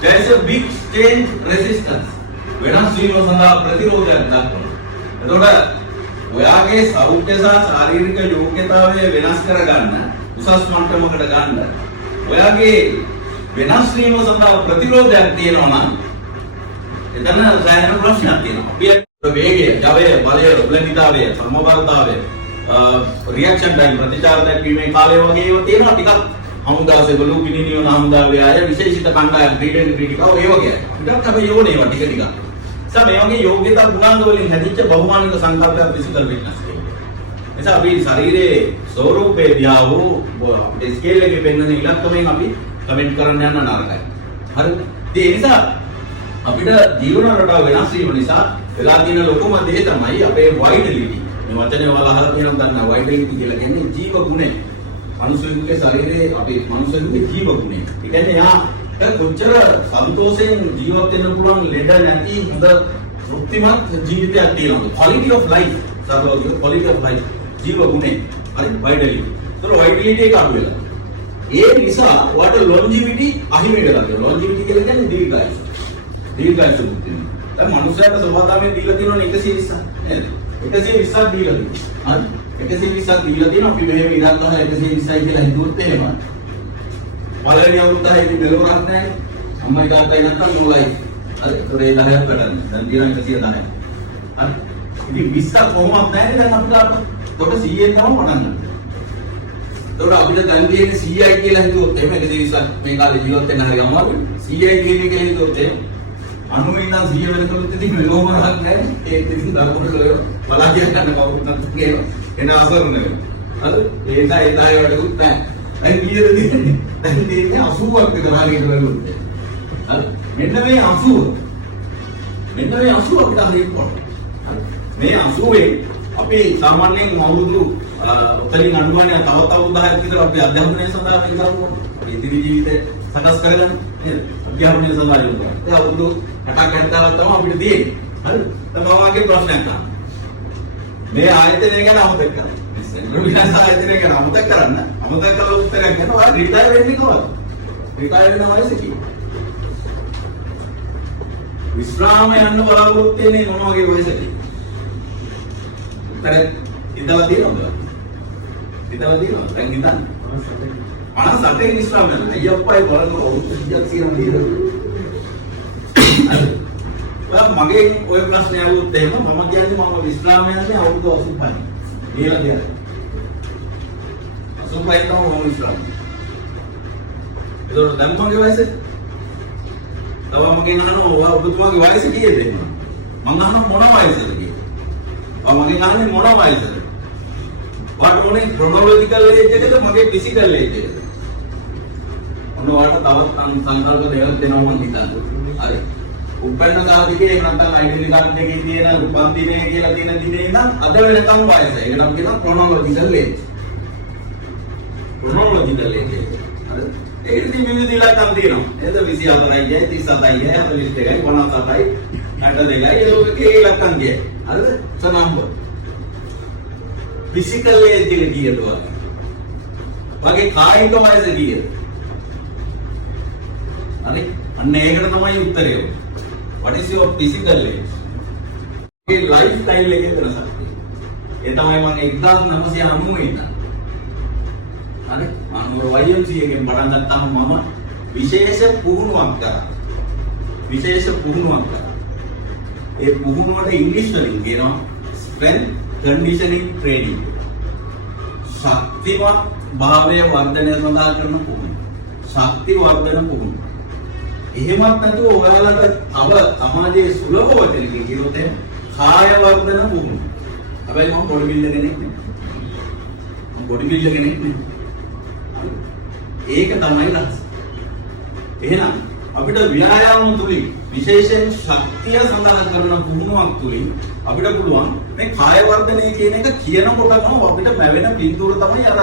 there is a big change resistance. වෙනස් වීම සඳහා ප්‍රතිරෝධයක් දක්වනවා. එතකොට ඔයාගේ සෞඛ්‍ය සහ ශාරීරික යෝග්‍යතාවය වෙනස් කරගන්න උසස් මට්ටමකට ගන්න ඔයාගේ වෙනස් වීම සඳහා ප්‍රතිරෝධයක් තියෙනවා නම් එතන සෑහෙන ප්‍රශ්නයක් තියෙනවා. අපි වේගය, ජවය, බලය, උලනිතාවය, සමබරතාවය, රියැක්ෂන් ටයිම් ප්‍රතිචාර දක්වීමේ කාලය වගේ ඒවා තියෙනවා ටිකක්. හමුදාසෙවලු පිනිනියන හමුදාවේ අය විශේෂිත කණ්ඩායම් ක්‍රීඩක ක්‍රීඩිකාව ඒ වගේ අය. ටිකක් අපි යෝනේ ඒවා ටික ටික. මේ වගේ යෝග්‍යතා ගුණාංග වලින් හැදිච්ච බහුමානික සංකල්පයක් ෆිසිකල් ෆිට්නස් කියන්නේ. එතකොට අපි ශරීරයේ ස්වරූපේ දිහා වූ අපේ ස්කේල් එකේ පෙන්වන ඉලක්කමෙන් අපි කමෙන්ට් කරන්න යන නරකයි. හරිද? ඒ නිසා අපිට ජීවන රටාව වෙනස් වීම නිසා වෙලා තියෙන ලොකුම දේ තමයි අපේ වයිටලිටි. මේ වචනේ ඔයාලා අහලා තියෙනවද දන්නා වයිටලිටි කියලා කියන්නේ ජීව ගුණය. මනුස්සයෙකුගේ ශරීරයේ අපේ මනුස්සයෙකුගේ ජීව ගුණය. ඒ කියන්නේ යා කොච්චර සන්තෝෂයෙන් ජීවත් වෙන්න පුළුවන් ලෙඩ නැති හොඳ තෘප්තිමත් ජීවිතයක් තියෙනවද? quality of life. සාධෝගේ quality of life. ජීව ගුණය. හරි වයිටලිටි. ඒතර වයිටලිටි එක අඩු වෙලා. ඒ නිසා වට longevity අහිමි වෙලා තියෙනවා. longevity කියලා කියන්නේ දීර්ඝායුෂ. දීර්ඝායුෂ මුක්තිය. දැන් මනුස්සයාට ස්වභාවයෙන් දීලා තියෙනවනේ 120ක් නේද? 120ක් දීලා තියෙනවා. හරි 120ක් දීලා තියෙනවා. අපි මෙහෙම ඉඳන් ගහලා 120යි කියලා හිතුවොත් එහෙම පළවෙනි අවුරුද්දේ ඉතින් මෙලොවක් නැහැ. අම්මයි තාත්තයි නැත්තම් මොලයි. හරි ඒතර ඒ 10ක් වැඩන්නේ. දැන් දිනන 110යි. හරි ඉතින් 20ක් කොහොමවත් නැහැ දැන් අපිට අර කොට 100ෙන් තමයි වඩන්න. ඒතකොට අපිට දැන් තියෙන්නේ 100යි කියලා හිතුවොත් එහෙම 120ක් මේ කාලේ ජීවත් වෙන්න හරි අමාරුයි. 100යි කියන්නේ කියලා හිතුවොත් එහෙම 90 ඉඳන් 100 වෙනකොට ඉතින් මෙලොවම රහක් නැහැ. ඒක ඉතින් දරුවෝ බලා කිය ගන්න කවුරුත් නැත්නම් එන අසරණ වෙනවා. හරි ඒ 10 වැඩකුත් නැහැ. දැන් කීයද තියෙන්නේ? දැන් තියෙන්නේ 80ක් විතර හරියට වැළුවොත්. හරි මෙන්න මේ 80 අපිට හරි ඉම්පෝටන්ට්. මේ 80ෙන් අපි සාමාන්‍යයෙන් අවුරුදු උතලින් අනුගමනය තව අවුරුදු 10ක් විතර අපි අධ්‍යාපනය සඳහා ඉඳලා අපි ඉදිරි ජීවිතය සකස් කරගන්න නේද? අධ්‍යාපනය සඳහා යොමුනවා. ඒ අවුරුදු 60ක් 70ක් තමයි අපිට තියෙන්නේ. හරිද? දැන් මම ආගේ ප්‍රශ්නයක් අහනවා. මේ ආයතනය ගැන අමතක කරන්න. විනාශ ආයතනය ගැන අමතක කරන්න. අමතක කළ උත්තරයක් ගන්න. ඔයාලා රිටයර් වෙන්නේ කොහොමද? රිටයර් වෙන වයස කීයද? විශ්‍රාම යන්න බලාපොරොත්තු වෙන්නේ මොන වගේ වයසකද? උත්තරේ ඉඳලා තියෙනවද? ඉඳලා තියෙනවද? දැන් හිතන්න. 58 විශ්‍රාම යන. අයියප්පයි බලන්න අවුරුදු 100ක් තියෙනවා නේද? මගේ ඔය ප්‍රශ්නේ ආවොත් එහෙම මම කියන්නේ මම විශ්‍රාම යන්නේ අවුරුදු 85. කියලා දෙයක්. 85 තමයි මම විශ්‍රාම. ඒක දැන් මගේ වයස. තව මගෙන් අහනවා ඔබතුමාගේ වයස කීයද එහෙම? මම අහනවා මොන වයසද කියලා. මගෙන් අහන්නේ මොන වයසද? වාට මොනේ ක්‍රොනොලොජිකල් ඒජ් එකද මගේ ෆිසිකල් ඒජ් එකද? ඔන්න වාට තවත් සංකල්ප දෙකක් දෙනවා මම හිතන්නේ. හරි. උපන්න සාධකයේ නැත්නම් ඩෙන්ටිටි කාඩ් එකේ තියෙන උපන් දිනය කියලා තියෙන දිනේ ඉඳන් අද වෙනකම් වයස. ඒකට අපි කියනවා ක්‍රොනොලොජිකල් ඒජ්. ක්‍රොනොලොජිකල් ඒජ්. හරි. ඒකට ඉතින් විවිධ ඉලක්කම් තියෙනවා. නේද? 24යි, 37යි, 41යි, 57යි, 62යි ඒ ලෝකේ ඉලක්කම් කියයි. හරිද? So number. Physical age එක කීයද වගේ? වගේ කායික වයස කීයද? හරි. අන්න ඒකට තමයි උත්තරය. What is your physical age? මේ ලයිෆ් ස්ටයිල් එකේ වෙනසක් තියෙනවා. ඒ තමයි මම 1990 ඉඳන්. හරි. මම YMCA එකෙන් පටන් ගත්තාම මම විශේෂ පුහුණුවක් කරා. ඒ පුහුණුවට ඉංග්‍රීසි වලින් කියනවා strength conditioning training. ශක්තිමත් භාවය වර්ධනය සඳහා කරන පුහුණුව. ශක්ති වර්ධන පුහුණුව. එහෙමත් නැතුව ඔයාලට තව සමාජයේ සුලභ වචනකින් කියනොත් කාය වර්ධන පුහුණුව. හැබැයි මම බොඩි බිල්ඩර් කෙනෙක් නෙමෙයි. ඒක තමයි රහස. එහෙනම් අපිට ව්‍යායාම තුලින් විශේෂයෙන් ශක්තිය සඳහා කරන පුහුණුවක් තුලින් අපිට පුළුවන් මේ කාය වර්ධනය කියන එක කියනකොටම අපිට ලැබෙන පින්තූර තමයි අර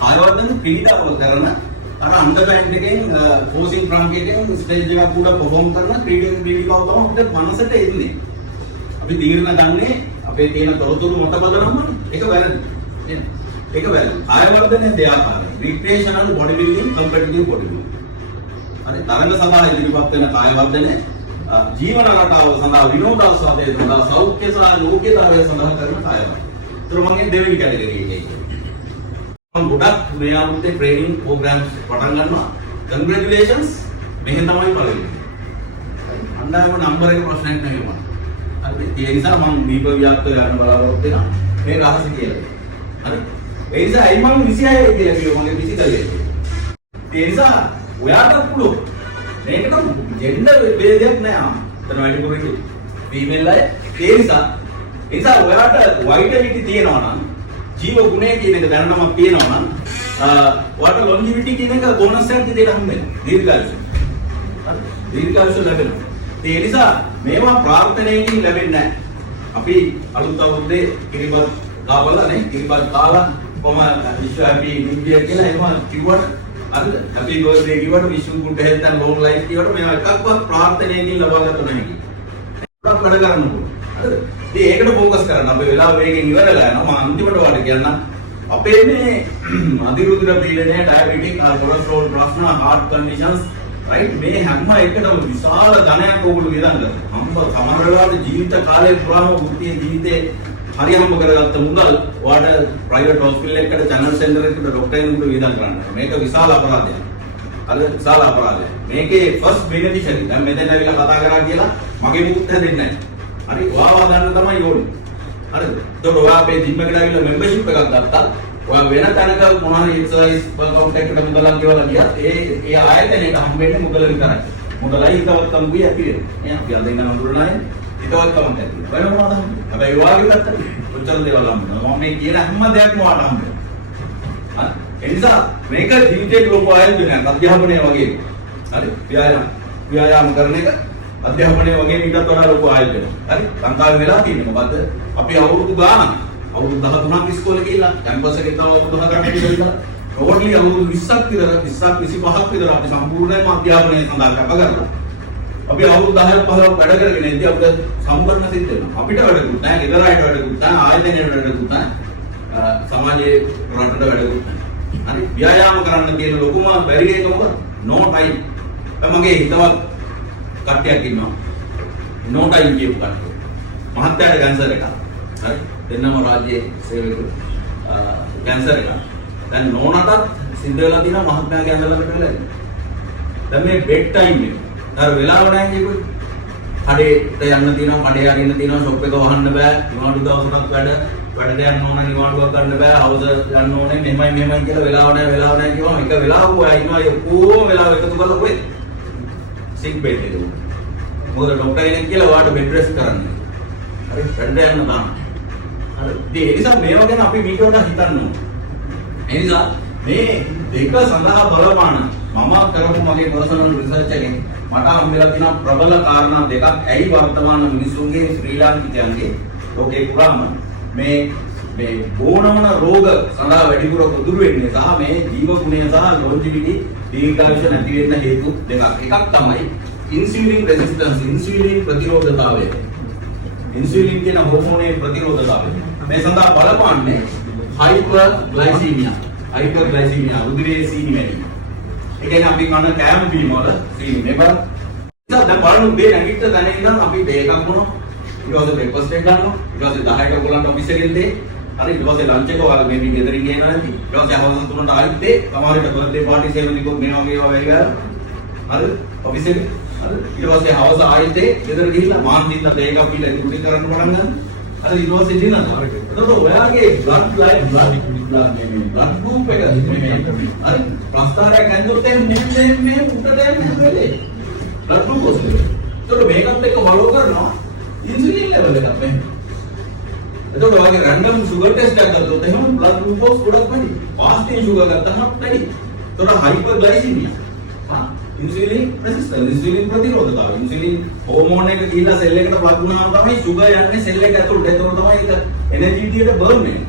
කාය වර්ධන ක්‍රීඩාව කරන අර අන්ඩර්ලයින් එකෙන් පෝසින් ෆ්‍රන්ට් එකෙන් ස්ටේජ් එකක් උඩ පර්ෆෝම් කරන ක්‍රීඩාව තමයි අපිට මනසට එන්නේ. අපි තීරණ ගන්නේ අපේ තියෙන තොරතුරු මත බලනම ඒක වැරදි. නේද? ඒක වැරදි. කාය වර්ධනය දෙආකාරයි. Recreational body building, competitive body building. හරි තරඟ සඳහා ඉදිරිපත් වෙන කාය වර්ධනය ජීවන රටාව සඳහා විනෝදාස්වාදයේ සඳහා සෞඛ්‍ය සහ ලෝකීයතාවය සඳහා කරන කාය වර්ධනය. ඒතර මම දෙවෙනි කැටගරි එකේ මම ගොඩක් මේ ආමුත්තේ ට්‍රේනින් ප්‍රෝග්‍රෑම්ස් පටන් ගන්නවා. කන්ග්‍රැචුලේෂන්ස් මෙහෙන් තමයි පළවෙනි. අන්දාම නම්බර එක ප්‍රශ්නයක් නෙමෙයි මම. හරි ඒ නිසා මම දීප ව්‍යාප්ත ගන්න බලාපොරොත්තු වෙනවා. මේ රහස කියලා. හරි ඒ නිසා අයි මම 26 කියලා කිව්වා මගේ ෆිසිකල් එක. ඒ නිසා ඔයාට පුළුවන්. මේකට ජෙන්ඩර් ભેදයක් නෑ. එතන වැඩිපුර ඉන්නේ ෆීමේල් අය. ඒ නිසා ඔයාට වයිටලිටි තියෙනවා නම් ජීව ගුණය කියන එක දැනනමක් තියෙනවා නම් ඔයාට ලොන්ජිවිටි කියන එක බෝනස් එකක් දෙන්න හම්බෙනවා. දීර්ඝායුෂ. දීර්ඝායුෂ ලැබෙනවා. ඒ නිසා මේවා ප්‍රාර්ථනාවකින් ලැබෙන්නේ නැහැ. අපි අලුත් අවුරුද්දේ කිරිබත් කාවලා නේ කිරිබත් කාලා කොහම විශ්ව හැපි නිව් ඉයර් කියලා එහෙම කිව්වට හරිද? හැපි බර්ත්ඩේ කිව්වට විශ්ව good health and long life කිව්වට මේවා එකක්වත් ප්‍රාර්ථනාවකින් ලබාගත නැහැ. ගොඩක් වැඩ කරන්න ඕනේ. හරිද? ඉතින් ඒකට ફોකස් කරන්න අපි වෙලාව වේගෙන් ඉවරලා යනවා. මම අන්තිමට වාට කියන්නම්. අපේ මේ අධිරුධිර පීඩනය, ඩයබටික්, කොලෙස්ටරෝල් ප්‍රශ්න, heart conditions right මේ හැම එකටම විශාල ධනයක් ඕගොල්ලෝ වියදම් කරනවා. සමහර වෙලාවට ජීවිත කාලේ පුරාම වෘත්තීය ජීවිතේ හරි හම්බ කරගත්ත මුදල් ඔයාලට ප්‍රයිවට් හොස්පිටල් එකකට, චැනල් සෙන්ටර් එකකට, ડોක්ටර් කෙනෙකුට වියදම් කරන්න. මේක විශාල අපරාධයක්. අද විශාල අපරාධයක්. මේකේ ෆස්ට් බෙනිෆිෂරි දැන් මෙතන ඇවිල්ලා කතා කරා කියලා මගේ මුකුත් හැදෙන්නේ නැහැ. හරි ඔයාව ගන්න තමයි ඕනේ. හරිද? ඒතකොට ඔයා අපේ ජිම් එකට ඇවිල්ලා මෙම්බර්ෂිප් එකක් ගත්තා. ඔයා වෙන තැනක මොනවා හරි එක්සර්සයිස් වර්කවුට් එකකට මුදලක් ගෙවලා ගියත් ඒ ආයතනයට හම්බෙන්නේ මුදල විතරයි. මුදලයි හිතවත්කම් ගිය ඇති වෙනවා. නේ අපි අද ඉන්න නඳුරනාය හිතවත්කමක් ඇති වෙනවා. වෙන මොනවද හම්බෙන්නේ? හැබැයි ඔයාගේ පැත්තට කොච්චර දේවල් හම්බෙනවා. මම මේ කියන හැම දෙයක්ම ඔයාට හම්බෙනවා. හරි? ඒ නිසා මේක ජීවිතේ ලොකු ආයතනයක්. අධ්‍යාපනය වගේ. හරි? ව්‍යායාම කරන එක අධ්‍යාපනය වගේ ඊටත් වඩා ලොකු ආයතනයක්. හරි? ලංකාවේ වෙලා තියෙන්නේ මොකද්ද? අපි අවුරුදු ගානක් අවුරුදු 13ක් ඉස්කෝලේ ගිහිල්ලා කැම්පස් එකේ තව අවුරුදු 4ක් ඉඳලා රෝඩ්ලි අවුරුදු 20ක් විතර 20ක් 25ක් විතර අපි සම්පූර්ණයෙන්ම අධ්‍යාපනය සඳහා කැප කරලා අපි අවුරුදු 10ක් 15ක් වැඩ කරගෙන ඉඳි අපිට සම්බරණ සිද්ධ වෙනවා. අපිට වැඩකුත් නැහැ, ගෙදර අයට වැඩකුත් නැහැ, ආයතනයට වැඩකුත් නැහැ, සමාජයේ රටට වැඩකුත් නැහැ. හරි? ව්‍යායාම කරන්න තියෙන ලොකුම බැරි එක මොකද? no time. මගේ හිතවත් කට්ටියක් ඉන්නවා. no time කියපු කට්ටිය. මහත්යට කැන්සර් එකක්. හරි? දෙන්නම රාජ්‍යයේ සේවකයෝ කැන්සර් එක. දැන් නෝනටත් සිද්ධ වෙලා තියෙනවා මහත්මයාගේ ඇඳලකට වෙලා ඉන්නේ. දැන් මේ බෙඩ් ටයිම් එක. අර වෙලාව නැහැ කියපොයි. කඩේට යන්න තියෙනවා, කඩේ අරින්න තියෙනවා, ෂොප් එක වහන්න බෑ. නිවාඩු දවසක් වැඩට යන්න ඕන, නිවාඩුවක් ගන්න බෑ. හවුස යන්න ඕනේ, මෙහෙමයි කියලා වෙලාව නැහැ කියවම එක වෙලාවක ඔයා ඉන්නවා ඔක්කොම වෙලාව එකතු කරලා කොහෙද? සික් බෙඩ් එකේ. මොකද ડોක්ටර් කෙනෙක් කියලා ඔයාට බෙඩ් රෙස්ට් කරන්න. හරි? වැඩට යන්න දාන්න. ඒ නිසා මේවා ගැන අපි මීට වඩා හිතන්න ඕනේ. ඒ නිසා මේ දෙක සඳහා බලපාන මම කරපු මගේ පර්සනල් රිසර්ච් එකෙන් මට හම්බෙලා තියෙන ප්‍රබල කාරණා දෙකක්. ඇයි වර්තමාන මිනිසුන්ගේ ශ්‍රී ලාංකිකයන්ගේ ලෝකේ පුරාම මේ බෝනවන රෝග සඳහා වැඩිපුර දුරු වෙන්නේ සහ මේ ජීව ගුණය සහ ලොන්ජිවිටි දීර්ඝායුෂ නැති වෙන්න හේතු දෙකක්. එකක් තමයි ඉන්සියුලින් රෙසිස්ටන්ස්, ඉන්සියුලින් ප්‍රතිරෝධතාවය. ඉන්සියුලින් කියන හෝමෝනයේ ප්‍රතිරෝධතාවය. මේ සඳහා බලපාන්නේ හයිපර්ග්ලයිසීමියා උදරයේ සීනි වැඩි. ඒ කියන්නේ අපි කන කෑම බීම වල සීනි නෙබර. ඉතින් දැන් බලමු මේ නැගිට දැන ඉඳන් අපි ඩේ එකක් මොනවා ඊට පස්සේ බ්‍රේක්ෆාස්ට් එක ගන්නවා. ඊට පස්සේ 10ට ඔයගොල්ලන්ට ඔෆිස් එකෙන් දෙයි. හරි ඊට පස්සේ ලන්ච් එක ඔයාලා මේබි ගෙදරින් ගේනවා නැති. ඊට පස්සේ හවස 3ට ආයෙත් දෙයි. සමහරවිට බර්ත්ඩේ පාටි සෙවෙනිකෝ මේ වගේ ඒවා වෙයි ගාලා. හරි ඔෆිස් එකේ. හරි ඊට පස්සේ හවස ආයෙත් දෙයි. ගෙදර ගිහිල්ලා මාන්දින්න ඩේ එකක් පිළ ඉතුරු කරන්න පටන් ගන්නවා. හරි ඊට පස්සේ දිනන. එතකොට ඔයාගේ බ්ලඩ් ගෲප් එක මේ හරි ප්‍රස්තාරයක් ඇඳුත් මේ උඩට යන්නේ හැබැයි බ්ලඩ් ගෲප් එක. එතකොට මේකත් එක්ක බලව කරනවා ඉන්සුලින් ලෙවල් එකක් මේ. එතකොට ඔයාගේ රැන්ඩම් සුගර් ටෙස්ට් එකක් ගත්තොත් එහෙනම් බ්ලඩ් ගෲකෝස් ගොඩක් වැඩි. ෆාස්ටින් සුගර් ගත්තහම වැඩි. එතකොට හයිපර්ග්ලයිසීමියා. ඉන්සුලින් රෙසිස්ටන්ස්, ඉන්සුලින් ප්‍රතිරෝධතාවය. ඉන්සුලින් හෝමෝන් එක ගිහිල්ලා සෙල් එකට ප්ලග් වුණාම තමයි සුගර් යන්නේ සෙල් එක ඇතුළට. එතකොට තමයි ඒක එනර්ජි විදියට බර්න් වෙන්නේ.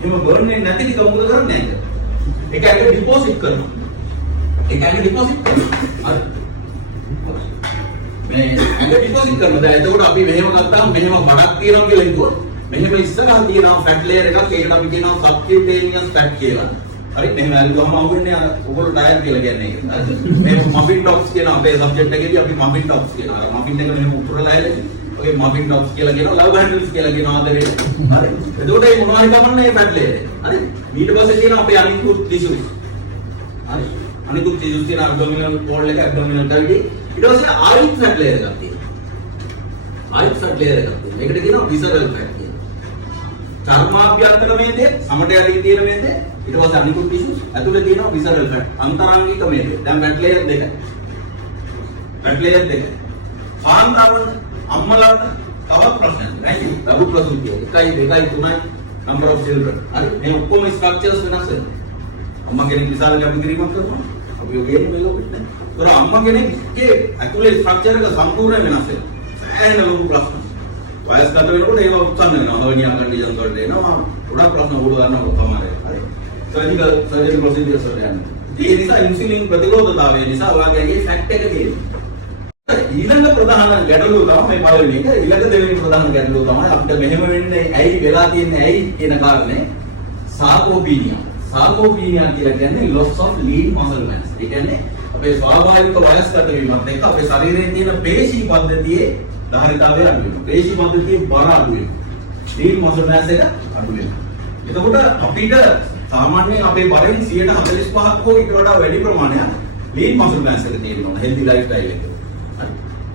එහෙම බර්න් වෙන්නේ නැති ටික මොකද කරන්නේ ඒක? ඒක ඇඟ ඩිපොසිට් කරනවා. ඒක ඇඟ ඩිපොසිට් කරනවා. හරි. මේ ඇඟ ඩිපොසිට් කරනවා. දැන් එතකොට අපි මෙහෙම ගත්තාම මෙහෙම බඩක් තියෙනවා කියලා හිතුවොත් මෙහෙම ඉස්සරහා තියෙනවා ෆැට් ලේයර් එකක්. ඒකට අපි කියනවා සබ්කියුටේනියස් ෆැට් කියලා. හරි මෙහෙම ඇල්ලුවාම අහුවෙන්නේ අර ඔයගොල්ලෝ ටයර් කියලා කියන්නේ ඒක. හරි මේ මෆින් ටොප්ස් කියන අපේ සබ්ජෙක්ට් එකේදී අපි මෆින් ටොප්ස් කියනවා. අර මෆින් එක මෙහෙම උතුරලා හැලෙන්නේ. ඔගේ මෆින් ටොප්ස් කියලා කියනවා ලව් හැන්ඩල්ස් කියලා කියනවා ආදරේ. හරි. එතකොට මේ මොනවා හරි ගමන්නේ මේ පැටලේ. හරි. ඊට පස්සේ කියනවා අපේ අනිකුත් ටිෂුස්. හරි. අනිකුත් ටිෂුස් කියන ඇබ්ඩොමිනල් වෝල් එක ඇබ්ඩොමිනල් කැවිටි. ඊට පස්සේ ආයිත් ෆැට් ලේයර් එකක් තියෙනවා. ආයිත් ෆැට් ලේයර් එකක් තියෙනවා. මේකට කියනවා විසරල් ෆැට් කියලා. චර්මාභ්‍යන්තර මේදේ සමට යටින් තියෙන මේදේ ඊට පස්සේ අනිකුත් ටිෂුස් ඇතුලේ තියෙනවා විසරල් ෆැට් අන්තරාංගික මේදේ. දැන් ෆැට් ලේයර් දෙක. ෆැට් ලේයර් දෙක. කාන්තාවන් අම්මලාට තවත් ප්‍රශ්නයක් නෑ. ලඝු ප්‍රසූතිය 1 2 3 number of children. හරි මේ ඔක්කොම ස්ට්‍රක්චර්ස් වෙනස් වෙනවා. අම්මා කෙනෙක් විශාල කැපකිරීමක් කරනවා. අපි ඔය ගේන්නේ මේ ලෝකෙට නෑ. ඒතර අම්මා කෙනෙක්ගේ ඇතුලේ ස්ට්‍රක්චර් එක සම්පූර්ණයෙන් වෙනස් වෙනවා. සෑහෙන ලොකු ප්‍රශ්න. වයස්ගත වෙනකොට ඒක උත්සන්න වෙනවා. හර්නියා කන්ඩිෂන් වලට එනවා. ගොඩක් ප්‍රශ්න උඩ ගන්නකොට තමයි. හරි. සර්ජිකල් සර්ජරි ප්‍රොසීජර්ස් වලට යනවා. ඒ නිසා ඉන්සුලින් ප්‍රතිරෝධතාවය නිසා ඔයාගේ ෆැක්ට් එක තියෙනවා. ඊළඟ ප්‍රධාන ගැටලුව තමයි මේ පළවෙනි එක. ඊළඟ දෙවෙනි ප්‍රධාන ගැටලුව තමයි අපිට මෙහෙම වෙන්නේ ඇයි වෙලා තියෙන්නේ ඇයි කියන කාරණේ සාකෝපීනියා. සාකෝපීනියා කියලා කියන්නේ loss of lean muscle mass. ඒ කියන්නේ අපේ ස්වාභාවික වයස්ගත වීමත් එක්ක අපේ ශරීරයේ තියෙන පේශී පද්ධතියේ ධාරිතාවය අඩු වෙනවා. පේශී පද්ධතියේ බර අඩු වෙනවා. lean muscle mass එක අඩු වෙනවා. එතකොට අපිට සාමාන්‍යයෙන් අපේ බරෙන් 45ක් හෝ ඊට වඩා වැඩි ප්‍රමාණයක් lean muscle mass එක තියෙනවා healthy lifestyle එක.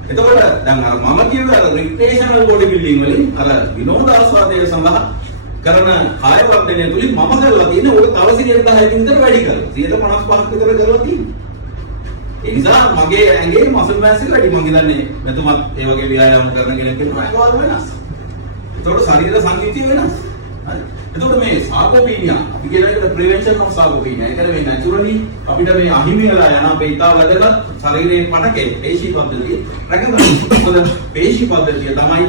එතකොට දැන් අර මම කියුවේ අර රික්‍රේෂනල් බොඩි බිල්ඩින් වලින් අර විනෝදාස්වාදය සඳහා කරන කාය වර්ධනය තුලින් මම කරලා තියෙන්නේ ඕක තව 10%කින් විතර වැඩි කරලා 55ක් විතර කරලා තියෙනවා. ඒ නිසා මගේ ඇඟේ මසල් මෑස් එක වැඩි. මම හිතන්නේ නැතුමත් ඒ වගේ ව්‍යායාම කරන කෙනෙක් ඉන්නවා ඒක වල වෙනස්. එතකොට ශරීර සංකීර්ණය වෙනස්. හරි. එතකොට මේ සාකෝපීනියා අපි කියන එක ප්‍රිවෙන්ෂන් ඔෆ් සාකෝපීනියා. ඒ කියන්නේ මේ නැචරලි අපිට මේ අහිමි වෙලා යන අපේ ඊටා වැදගත් ශරීරයේ පටකේ පේශී පද්ධතිය රැකගන්න. මොකද පේශී පද්ධතිය තමයි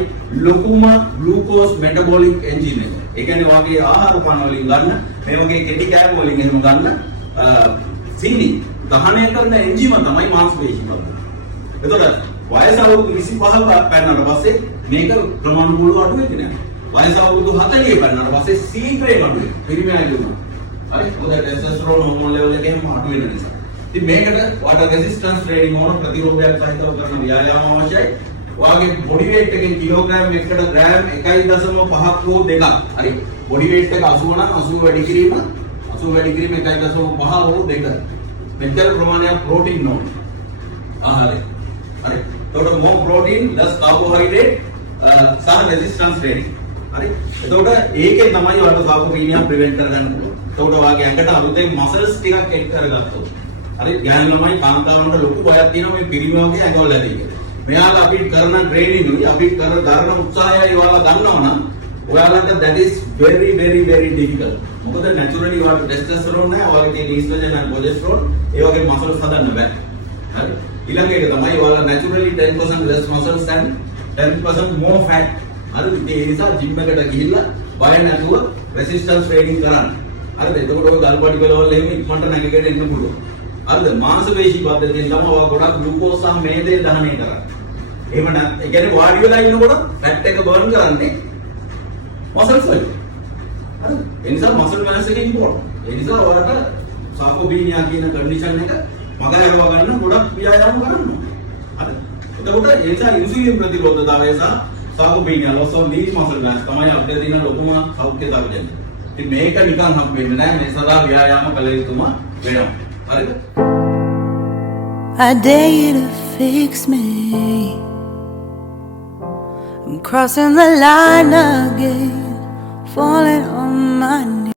ලොකුම ග්ලූකෝස් මෙටබොලික් එන්ජින් එක. ඒ කියන්නේ වාගේ ආහාර පාන වලින් ගන්න මේ වගේ කෙටි කෑම වලින් එහෙම ගන්න සීනි දහනය කරන එන්ජිම තමයි මාංශ පේශී පද්ධතිය. එතකොට වයස අවුරුදු 25 පැනනට පස්සේ මේක ප්‍රමාණිකව අඩු වෙන්නේ නැහැ. වයස අවුරුදු 40 පැනනට පස්සේ සීඝ්‍රයෙන් අඩු වෙනවා. පිරිමියාගේ උනා. හරි. මොකද ටෙස්ටොස්ටෙරෝන් හෝමෝන් ලෙවල් එකේම අඩු වෙන නිසා. ඉතින් මේකට වාටර් රෙසිස්ටන්ස් ට්‍රේනින් ඕන ප්‍රතිරෝධයක් සහිතව කරන ව්‍යායාම අවශ්‍යයි. ඔයාගේ බොඩි weight එකෙන් කිලෝග්‍රෑම් 1කට ග්‍රෑම් 1.5 හෝ 2ක්. හරි. බොඩි weight එක 80 නම් 80 වැඩි කිරීම 1.5 හෝ 2. මෙච්චර ප්‍රමාණයක් ප්‍රෝටීන් ඕන. ආහාරය. හරි. එතකොට more protein less carbohydrate සහ resistance training. හරි. එතකොට ඒකෙන් තමයි ඔයාලට සාකෝපීනියා ප්‍රිවෙන්ට් කරගන්න පුළුවන්. එතකොට ඔයාගේ ඇඟට අලුතෙන් මසල්ස් ටිකක් එක් කරගත්තොත්. හරි. ගෑනු ළමයි කාන්තාවන්ට ලොකු බයක් තියෙනවා මේ පිරිමි වගේ ඇඟවල ඇදී. මෙයාලා අපි කරන ට්‍රේනින් උයි අපි කරන උත්සාහයයි ඔයාලා ගන්නවා නම් ඔයාලට that is very very very difficult. මොකද naturally ඔයාලට ටෙස්ටොස්ටෙරෝන් නැහැ. ඔයාලගේ තියෙන ඊස්ට්‍රෝජන් and ප්‍රොජෙස්ටරෝන් ඒ වගේ මසල්ස් හදන්න බෑ. හරි. ඊළඟ එක තමයි ඔයාලා naturally 10% less muscles and 10% more fat. හරි. ඒ නිසා ජිම් එකට ගිහිල්ලා බය නැතුව resistance training කරන්න. හරිද? එතකොට ඔය ගල්පඩි වල එහෙම ඉක්මනට නැගගෙන එන්න පුළුවන්. හරිද? මාංශ පේශී පද්ධතියෙන් තමයි ඔයා ගොඩක් ග්ලූකෝස් සහ මේදේ දහනය කරන්නේ. එහෙම නැත්නම් ඒ කියන්නේ වාඩි වෙලා ඉන්නකොට ෆැට් එක බර්න් කරන්නේ මසල්ස් වලින්. හරිද? ඒ නිසා මසල් මාස් එක ඉම්පෝටන්ට්. ඒ නිසා ඔයාලට සාකෝපීනියා කියන කන්ඩිෂන් එක මගහැරව ගන්න ගොඩක් ව්‍යායාම කරන්න ඕනේ. හරිද? එතකොට ඒ නිසා ඉන්සුලින් ප්‍රතිරෝධතාවය සහ සාකෝපීනියා loss of lean muscle mass තමයි අපිට තියෙන ලොකුම සෞඛ්‍ය තර්ජනය. ඉතින් මේක නිකන් හම් වෙන්නේ නැහැ. මේ සදා ව්‍යායාම කළ යුතුම වෙනවා. හරිද? I dare you to fix me. I'm crossing the line again.